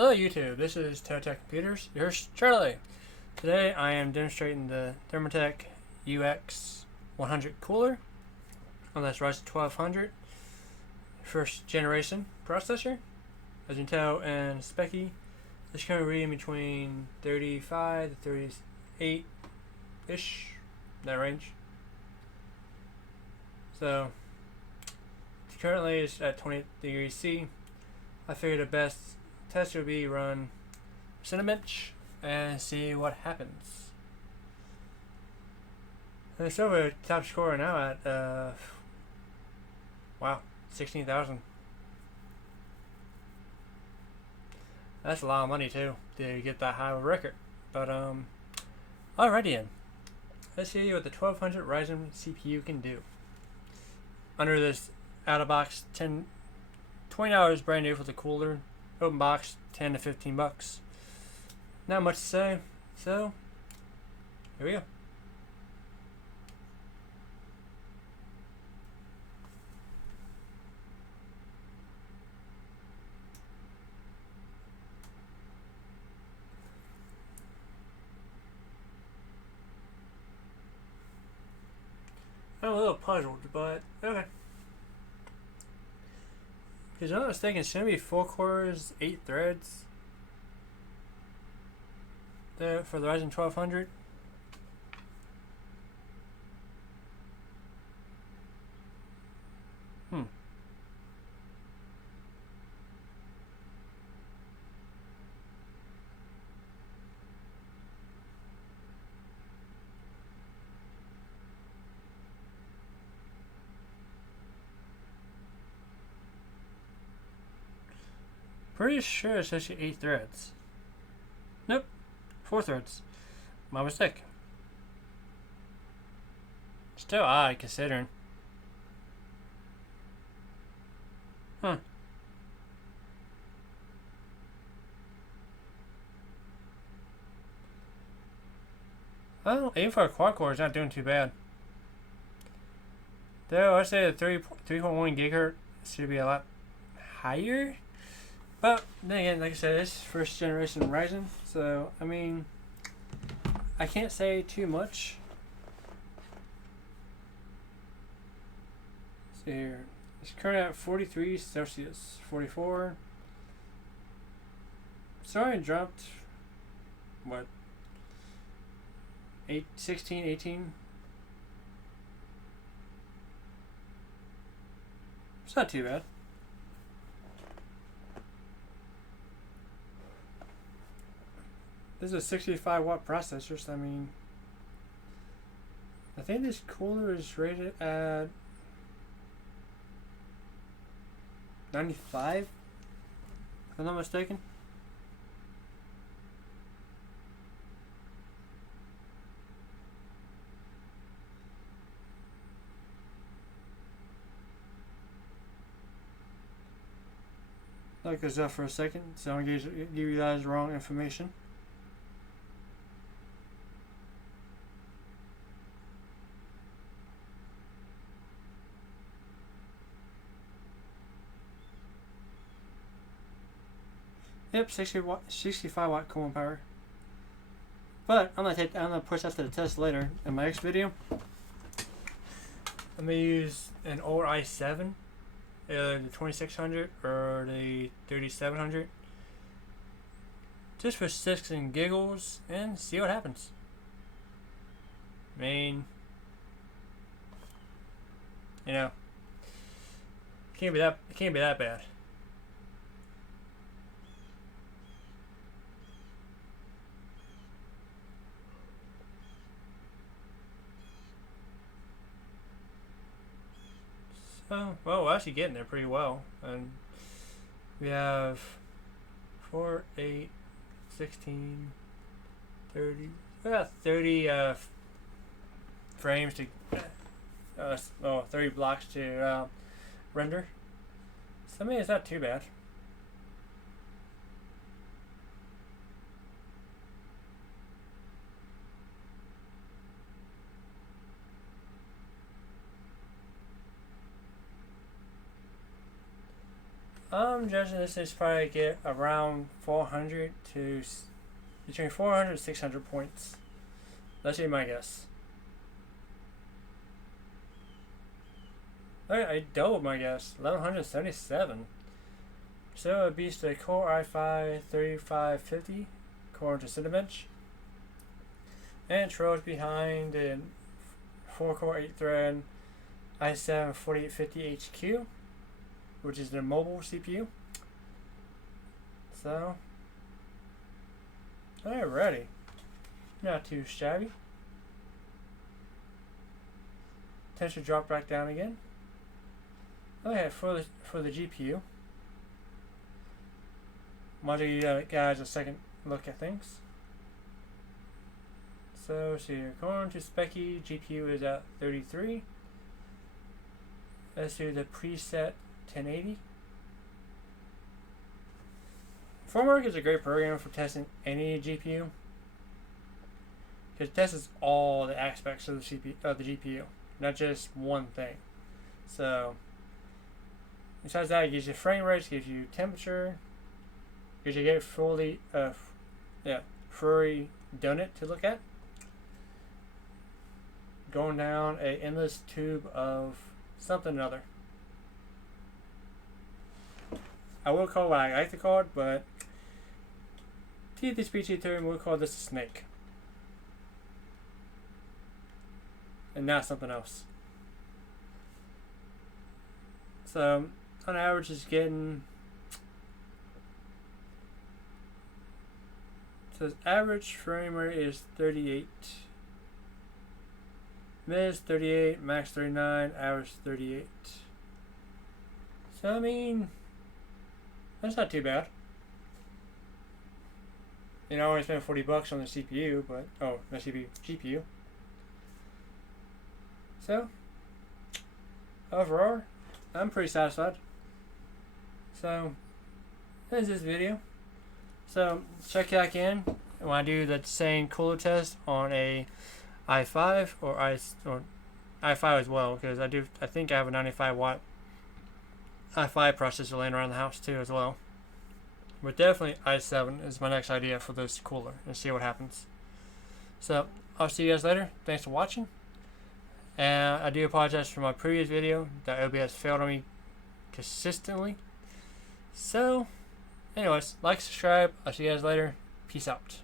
Hello YouTube, this is Thermaltake Computers, your host Charlie. Today I am demonstrating the Thermaltake UX100 Cooler on this Ryzen 1200 first generation processor. As you can tell in specky, it's currently reading between 35 to 38-ish, that range. So currently it's at 20 degrees C. I figured the best test would be run Cinebench and see what happens. And it's over top score now at wow, 16,000. That's a lot of money too to get that high of a record. But alrighty then. Let's see what the 1200 Ryzen CPU can do. Under this out of box $20 brand new for the cooler. Open box, 10 to 15 bucks. Not much to say, so here we go. I'm a little puzzled, but okay. Because I'm not mistaken, it's going to be 4 cores, 8 threads there for the Ryzen 1200. Pretty sure it's actually 8 threads. Nope, 4 threads. My mistake. Still odd considering. Huh. Well, even for a quad core, it's not doing too bad. Though I say the 3.1 gigahertz should be a lot higher. But then again, like I said, it's first generation Ryzen, so I mean, I can't say too much. Let's see here. It's currently at 43 Celsius, 44. Sorry, it dropped, what, 16, 18? It's not too bad. This is a 65 watt processor, so I mean, I think this cooler is rated at 95, if I'm not mistaken. Look this up for a second, so I don't give you guys wrong information. Yep, 65 watt cooling power. But I'm gonna push that to the test later in my next video. I'm gonna use an old i7, the 2600 or the 3700, just for shits and giggles, and see what happens. I mean, you know, it can't be that bad. Oh, well, we're actually getting there pretty well. And we have 4, 8, 16, 30, about 30 frames to, 30 blocks to render. So, I mean, it's not too bad. I'm judging this is probably get around 400 to between 400 and 600 points. That's be my guess. Alright, I doubled my guess. 1177. So it beats the Core i5 3550 core to Cinebench. And it trails behind the 4-core 8-thread i7 4850HQ, which is the mobile CPU. So, alrighty. Not too shabby. Temperature drop back down again. Okay, for the GPU. I'll give you guys a second look at things. So you're going to Specky, GPU is at 33. Let's do the preset 1080. Formwork is a great program for testing any GPU because it tests all the aspects of the GPU, not just one thing. So besides that, it gives you frame rates, gives you temperature, gives you a fully donut to look at. Going down an endless tube of something or other. I will call what I like to call it, but TSP term will call this a snake. And not something else. So on average it's getting, so average frame rate is 38. Mid 38, max 39, average 38. So I mean, that's not too bad. You know, I only spent $40 on the CPU, but not CPU, GPU. So overall, I'm pretty satisfied. So that's this video. So check back in when I do the same cooler test on a i5 or i5 as well, because I think I have a 95-watt i5 processor laying around the house too as well. But definitely i7 is my next idea for this cooler, and see what happens. So I'll see you guys later. Thanks for watching. And I do apologize for my previous video that OBS failed on me consistently. So anyways, like, subscribe. I'll see you guys later. Peace out.